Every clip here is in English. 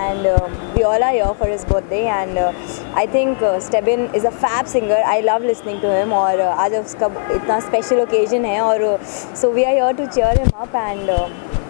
and we all are here for his birthday. And I think Stebin is a fab singer. I love listening to him. और आज उसका इतना special occasion है और so we are here to cheer him up and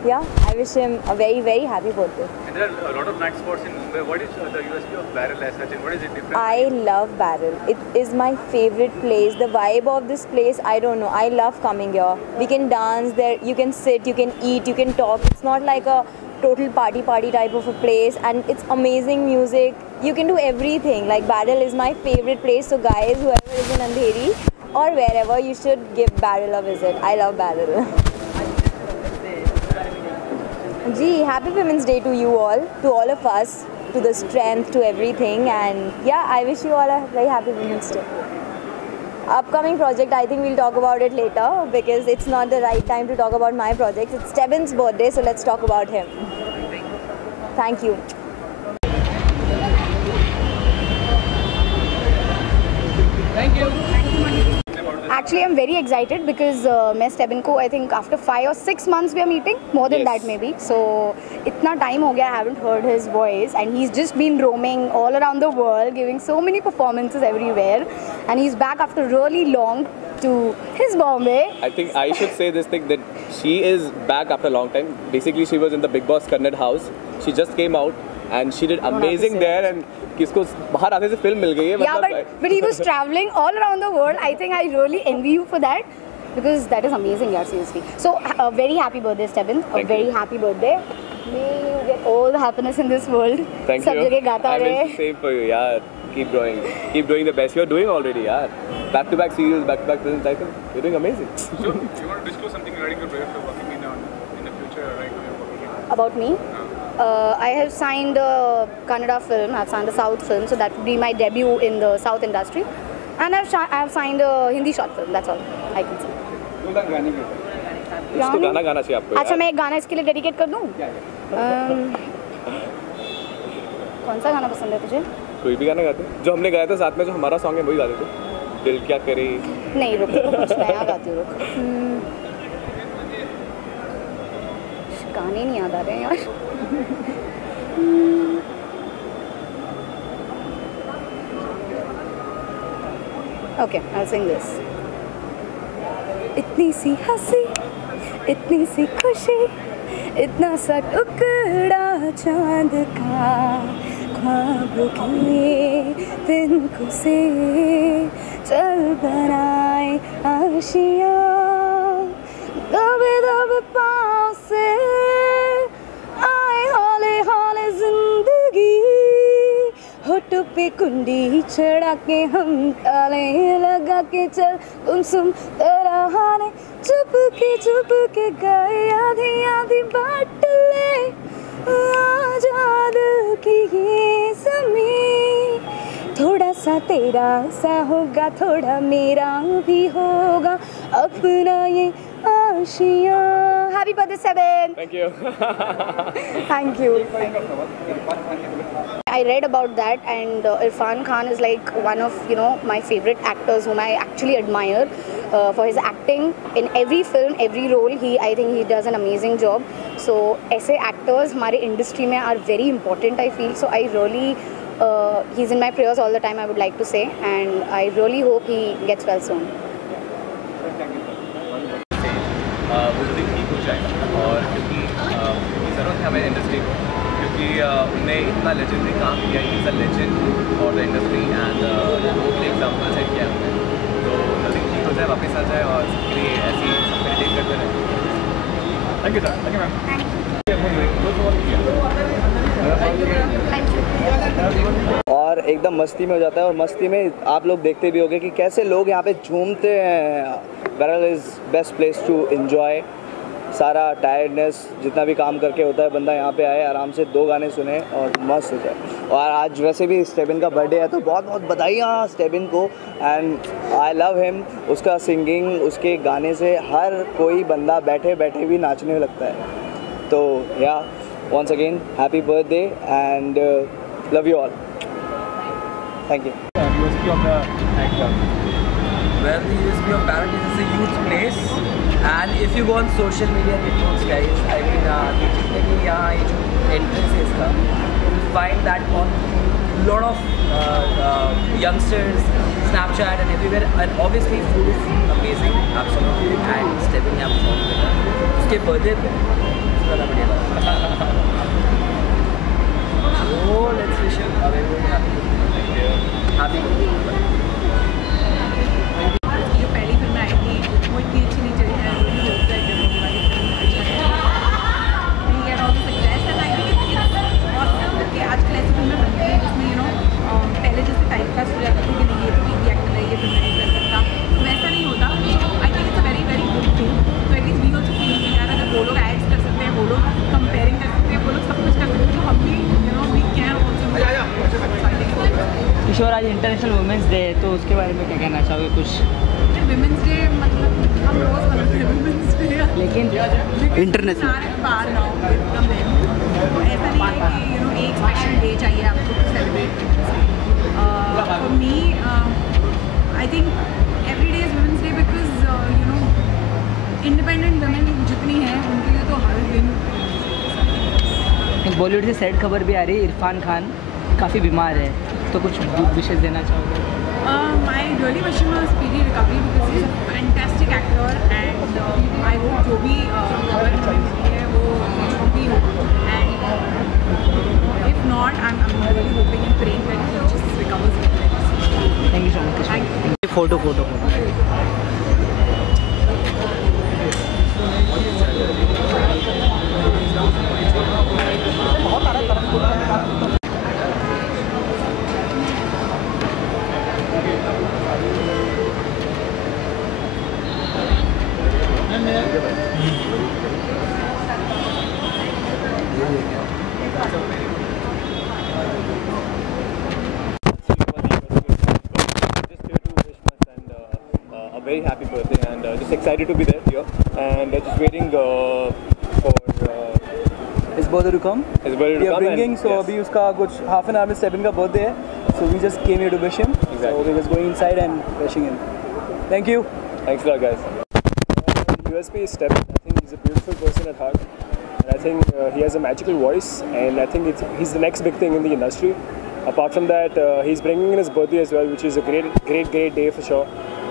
yeah, I wish him a very happy birthday. And there are a lot of night spots in Mumbai. What is the USP of Barrel as such, and what is it different? I love Barrel. It is my favorite place. The vibe of this place, I don't know. I love coming here. We can dance there. You can sit. You can eat. You can talk. It's not like a total party type of a place, and it's amazing music. You can do everything. Like Barrel is my favorite place. So guys, whoever is in Andheri or wherever, you should give Barrel a visit. I love Barrel. Gee, happy Women's Day to you all, to all of us, to the strength, to everything, and yeah, I wish you all a very happy Women's Day. Upcoming project, I think we'll talk about it later because it's not the right time to talk about my projects. It's Stebin's birthday, so let's talk about him. Thank you. Thank you. Actually, I'm very excited because मैं Stebin को I think after 5 or 6 months we are meeting, more than that maybe. So इतना time हो गया, I haven't heard his voice, and he's just been roaming all around the world, giving so many performances everywhere, and he's back after really long to his Bombay. I think I should say this thing that she is back after a long time. Basically, she was in the Big Boss Kannada house. She just came out and she did amazing there, and किसको बाहर आने से film मिल गई है. Yeah, but he was traveling all around the world. I think I really envy you for that because that is amazing, yeah, seriously. So a very happy birthday, Stebin. A very happy birthday. May you get all the happiness in this world. Thank you. I will same for you, yeah. Keep growing. Keep doing the best. You're doing already, yeah. Back-to-back serials, back-to-back films. I think you're doing amazing. So, you want to disclose something regarding your project you're working in the future, right now you're working in? About me? I have signed a Kannada film, I've signed a South film, so that would be my debut in the South industry. And I've signed a Hindi short film, that's all I can say. इसको गाना गाना चाहिए आपको. अच्छा, मैं एक गाना इसके लिए डेडिकेट कर दूँ? कौन सा गाना पसंद है तुझे? कोई भी गाना गाते जो हमने गाया था साथ में, जो हमारा सॉन्ग है वही गा देते. दिल क्या करे. नहीं, रुक कुछ नया गाती हूँ. रुक, गाने नहीं याद आ रहे हैं यार. Okay, I'll sing this. इतनी सी हंसी, इतनी सी खुशी, इतना सा टुकड़ा चांद का, ख्वाब के तिनको से चल बनाए आशियाँ, दबे दबे पाँव से आए हौले हौले जिंदगी, होठ पे कुंडी चढ़ा के हम ताले लगा के चल गुमसुम तेरा हाने, चुप के गए आधी आधी बाट ले, आजाद की ये ज़मीं, थोड़ा सा तेरा सा होगा, थोड़ा मेरा भी होगा, अपना ये आशियाँ. Happy birthday, Stebin. Thank you. Thank you. I read about that, and Irfan Khan is like one of my favorite actors whom I actually admire for his acting in every film, every role. I think he does an amazing job. So ऐसे actors हमारे industry में are very important, I feel. So I really he's in my prayers all the time, I would like to say, and I really hope he gets well soon. वो दिन ठीक हो जाए, और क्योंकि ज़रूरत है हमें इंडस्ट्री को, क्योंकि उनने इतना लेजेंडरी काम किया, it's a legend for the industry, and total example set किया हमने. तो जल्दी ठीक हो जाए, वापस आ जाए, और इसके लिए ऐसी सब मेडिटेट करते रहें. Thank you sir. Thank you ma'am. और एकदम मस्ती में हो जाता है, और मस्ती में आप लोग देखते भी होंगे कि कैसे लोग यहाँ पे झूमते हैं. Barrel is best place to enjoy. सारा टायर्डनेस जितना भी काम करके होता है, बंदा यहाँ पे आए, आराम से 2 गाने सुने और मस्त हो जाए. और आज वैसे भी स्टेबिन का बर्थडे है, तो बहुत बहुत बधाइयाँ स्टेबिन को, एंड आई लव हिम. उसका सिंगिंग, उसके गाने से हर कोई बंदा बैठे बैठे भी नाचने लगता है. तो या once again happy birthday and love you all. Thank you. USP of the actor. Well, the USP of Barrel is a huge place, and if you go on social media networks, guys, I mean, जितने भी यहाँ ये जो entrance है इसका, find that on a lot of youngsters, Snapchat and everywhere, and obviously food is amazing, absolutely, and stepping up from उसके birthday पे ज़्यादा बढ़िया लगा। So let's wish him a very very happy birthday. जो पहली film आई थी वो इतनी अच्छी नहीं चली है, आजकल ऐसी फिल्में बनती हैं जिसमें पहले जैसे टाइप का हो जाता था कि नहीं ये तो टीवी एक्टर है, ये फिल्म नहीं कर सकता, तो वैसा नहीं होता। I think it's a very very good thing. तो एटलीस्ट वी ऑल्सो फील कि यार अगर वो लोग एड्स कर सकते हैं, वो लोग कंपेयरिंग कर सकते हैं, वो लोग सब कुछ कर सकते हैं, तो हम भी वी कैन ऑल्सो। किशोर, आज इंटरनेशनल वुमेंस डे है, तो उसके बारे में क्या कहना चाहोगे कुछ? वुमेंस डे मतलब हम रोज़ मनाते हैं वुमेंस डे, लेकिन इंटरनेशनल बार ना हो तो ऐसा नहीं है कि एक स्पेशल डे चाहिए आपको to celebrate. For me I think every day is women's day because independent women जितनी हैं उनके लिए तो हर दिन। बॉलीवुड से सैड खबर भी आ रही है, इरफान खान काफ़ी बीमार है, तो कुछ विशेष देना चाहोगे? I really wish him a speedy recovery because he's a fantastic actor and I hope जो भी खबर हमें मिली है वो भी हो, and if not I'm really hoping and praying that he just recovers with it. Thank you so much. Thank you. Photo very happy birthday and just excited to be there here and just waiting for his birthday to come. His birthday to we are come bringing, so yes. abhi uska kuch half an hour में Stebin का birthday है, so we just came here to wish him. Exactly. So we're just going inside and wishing him. Thank you. Thanks a lot, guys. USP is Stebin. I think he's a beautiful person at heart, and I think he has a magical voice, and I think he's the next big thing in the industry. Apart from that, he's bringing in his birthday as well, which is a great day for sure.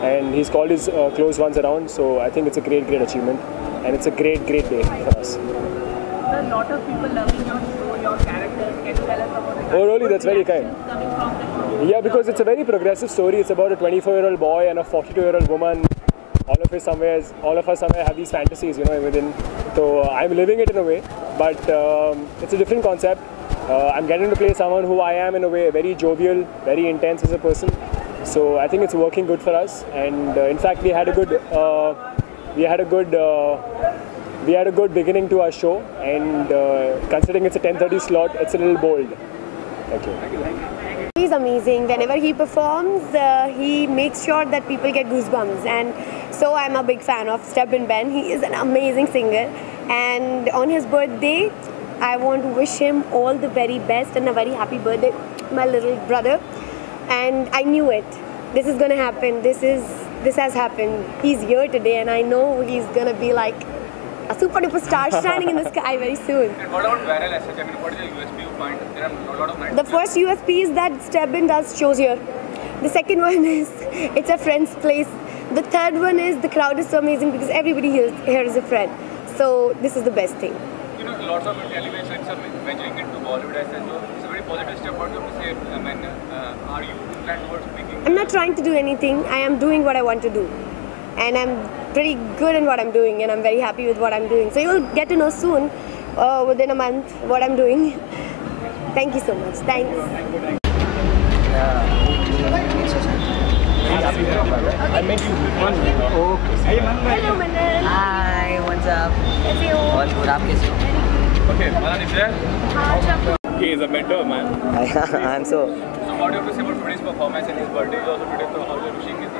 And he's called his close ones around, so I think it's a great achievement, and it's a great day for us. A lot of people loving your show, your characters. Can you tell us about it? Oh really? That's very kind. Coming from the show. Yeah, because it's a very progressive story. It's about a 24-year-old boy and a 42-year-old woman. All of us somewhere have these fantasies, within. So I'm living it in a way, but it's a different concept. I'm getting to play someone who I am in a way, very jovial, very intense as a person. So I think it's working good for us, and in fact we had a good beginning to our show, and considering it's a 10:30 slot, it's a little bold. Thank you. He's amazing. Whenever he performs, he makes sure that people get goosebumps, and so I'm a big fan of Stebin Ben. He is an amazing singer, and on his birthday, I want to wish him all the very best and a very happy birthday, my little brother. And I knew it. This is gonna happen. This has happened. He's here today, and I know he's gonna be like a super duper star shining in the sky very soon. And what about viral as such? I mean, what is the USP you find? There are a lot of nights. The first USP is that Stebin does shows here. The second one is it's a friend's place. The third one is the crowd is so amazing because everybody here is a friend. So this is the best thing. Lots of television venturing into Bollywood as well. It's a very positive step. What do you have to say? I mean, are you inclined towards making? I'm not trying to do anything. I am doing what I want to do, and I'm pretty good in what I'm doing, and I'm very happy with what I'm doing. So you'll get to know soon, within a month, what I'm doing. Thank you so much. Thanks. I met you once. Okay. Hello, Manan. Hi, what's up? कैसे हो? बहुत good, आप कैसे हो? Okay, Manan is there. He is a mentor, man. I'm so. So what do you have to say about today's performance and his birthday is also today? So how are you wishing his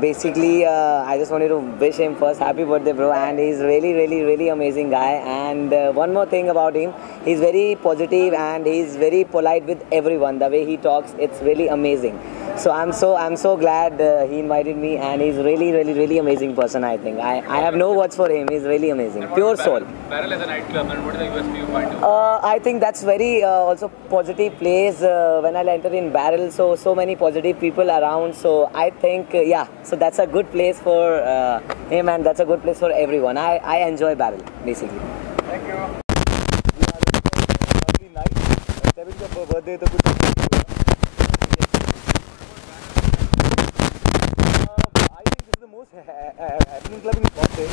Basically, I just wanted to wish him first happy birthday, bro. And he's really amazing guy. And one more thing about him, he's very positive and he's very polite with everyone. The way he talks, it's really amazing. So I'm so glad he invited me, and he's really amazing person. I think I have no words for him. He's really amazing, pure soul. Barrel as a nightclub, and what is the USP you find? I think that's very also positive place when I enter in Barrel. So many positive people around. So I think yeah. So that's a good place for him, and that's a good place for everyone. I enjoy Barrel basically. Thank you. Birthday तो कुछ happening club in Bombay.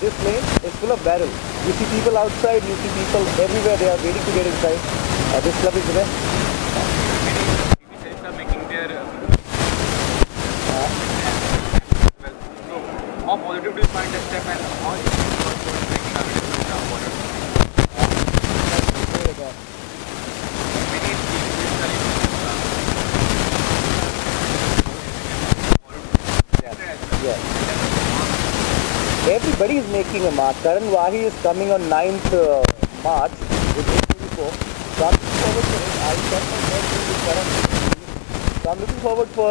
This lane is full of barrel. You see people outside, you see people everywhere. They are waiting to get inside. This club is the best. TV sets are making their well. So, how positive do you find that step, and how is it making a difference in our water? Everybody is making a mark. Karan Wahi is coming on 9th March with 824. So I'm looking forward for it. I'll get my first film with Karan. So I'm looking forward for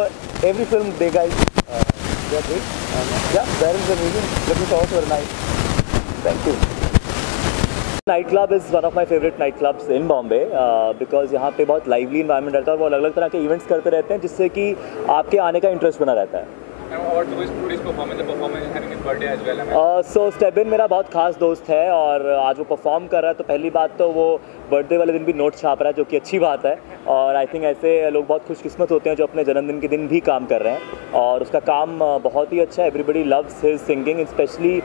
every film they guys they are great. Yeah, Barrel is amazing. Looking forward for a night. Thank you. Nightclub is one of my favorite nightclubs in Bombay because यहाँ पे बहुत lively environment रहता है और वो अलग-अलग तरह के events करते रहते हैं जिससे कि आपके आने का interest बना रहता है. So Stebin मेरा बहुत खास दोस्त है और आज वो परफॉर्म कर रहा है तो पहली बात तो वो बर्थडे वाले दिन भी नोट छाप रहा है जो कि अच्छी बात है और आई थिंक ऐसे लोग बहुत खुशकिस्मत होते हैं जो अपने जन्मदिन के दिन भी काम कर रहे हैं और उसका काम बहुत ही अच्छा है. Everybody loves his singing, specially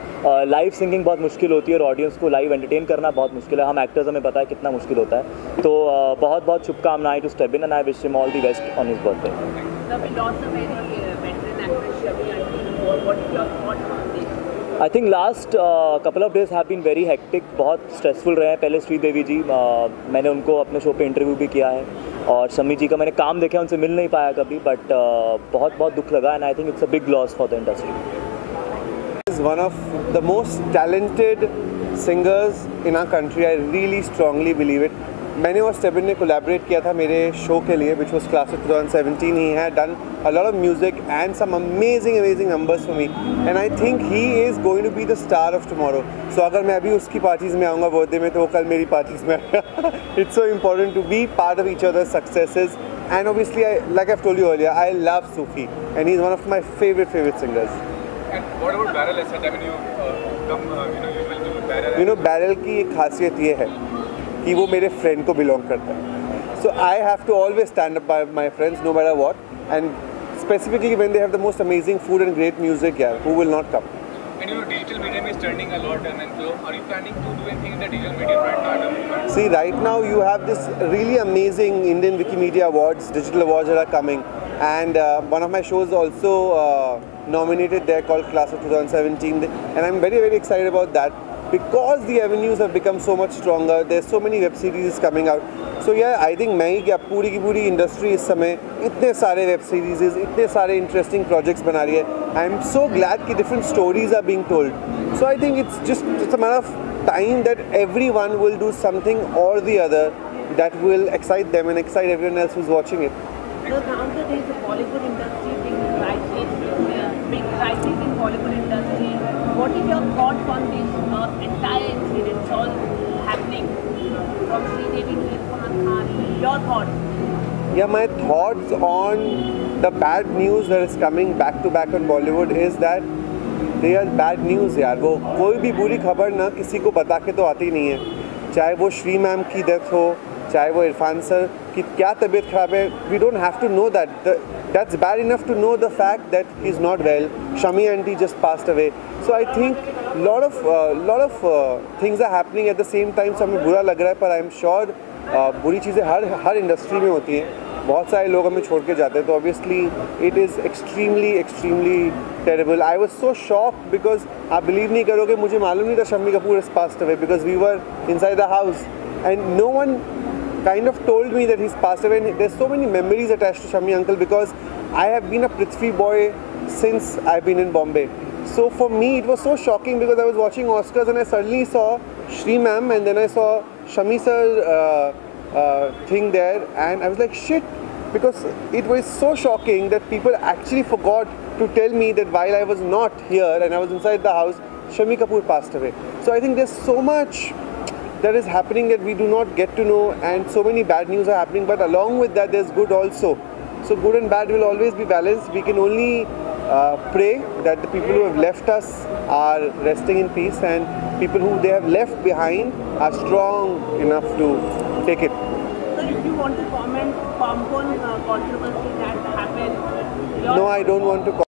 live singing बहुत मुश्किल होती है और ऑडियंस को लाइव एंटरटेन करना बहुत मुश्किल है. हम एक्टर्स हमें पता है कितना मुश्किल होता है. तो बहुत बहुत शुभकामनाएं to Stebin and I wish him all the best on his birthday. I think last couple of days have been very hectic. बहुत stressful रहे हैं. पहले श्रीदेवी जी मैंने उनको अपने शो पे इंटरव्यू भी किया है और शम्मी जी का मैंने काम देखा, उनसे मिल नहीं पाया कभी बट बहुत दुख लगा and I think it's a big loss for the industry. He is one of the most talented singers in our country. I really strongly believe it. मैंने और Stebin ने collaborate किया था मेरे शो के लिए which was Class of 2017. He had done a lot of music and some amazing numbers for me and I think he is going to be the star of tomorrow. So अगर मैं अभी उसकी parties में आऊँगा birthday में तो वो कल मेरी पार्टीज में आएगा. It's so important to be part of each other's successes and obviously like I've told you earlier, I love Sufi and he's one of my favorite singers. And what about Barrel as such? I mean, you come usually to Barrel. You know Barrel की एक खासियत ये है कि वो मेरे friend को belong करता है. So I have to always stand up by my friends no matter what and specifically when they have the most amazing food and great music, yeah, who will not come? And digital medium is trending a lot and so are you planning to do anything in the digital medium right now? See, right now you have this really amazing Indian Wikimedia Awards, digital awards that are coming and one of my shows also nominated there called Class of 2017 and I'm very excited about that. Because the avenues have become so much stronger, there's so many web series coming out. So yeah, I think मैं ही क्या पूरी की पूरी industry इस समय इतने सारे web series, इतने सारे interesting projects बना रही है. I'm so glad कि different stories are being told. So I think it's a matter of time that everyone will do something or the other that will excite them and excite everyone else who's watching it. So nowadays the Bollywood industry being big crisis in Bollywood industry. What is your thoughts on this entire incident all happening from Sridevi to Irfan Khan? Your thoughts? Yeah, my thoughts on the bad news that is coming back to back on Bollywood is that they are bad news यार. वो कोई भी बुरी खबर ना किसी को बता के तो आती नहीं है. चाहे वो श्री मैम की डेथ हो, चाहे वो इरफान सर की क्या तबीयत खराब है, we don't have to know that. That's bad enough to know the fact that he's not well. Shami aunty just passed away. So I think lot of things are happening at the same time. So हमें बुरा लग रहा है पर I'm sure बुरी चीज़ें हर industry में होती हैं. बहुत सारे लोग हमें छोड़ के जाते हैं तो obviously it is extremely terrible. I was so shocked because आप believe नहीं करोगे मुझे मालूम नहीं था Shammi Kapoor has passed away because we were inside the house and no one kind of told me that he's passed away. And there's so many memories attached to Shami uncle because I have been a Prithvi boy since I've been in Bombay. So for me it was so shocking because I was watching Oscars and I suddenly saw Shri ma'am and then I saw Shami sir thing there and I was like shit because it was so shocking that people actually forgot to tell me that while I was not here and I was inside the house, Shammi Kapoor passed away. So I think there's so much that is happening that we do not get to know, and so many bad news are happening, but along with that there's good also. So good and bad will always be balanced. We can only pray that the people who have left us are resting in peace, and people who they have left behind are strong enough to take it. So if you want to comment Pompon controversy that happened, No, I don't want to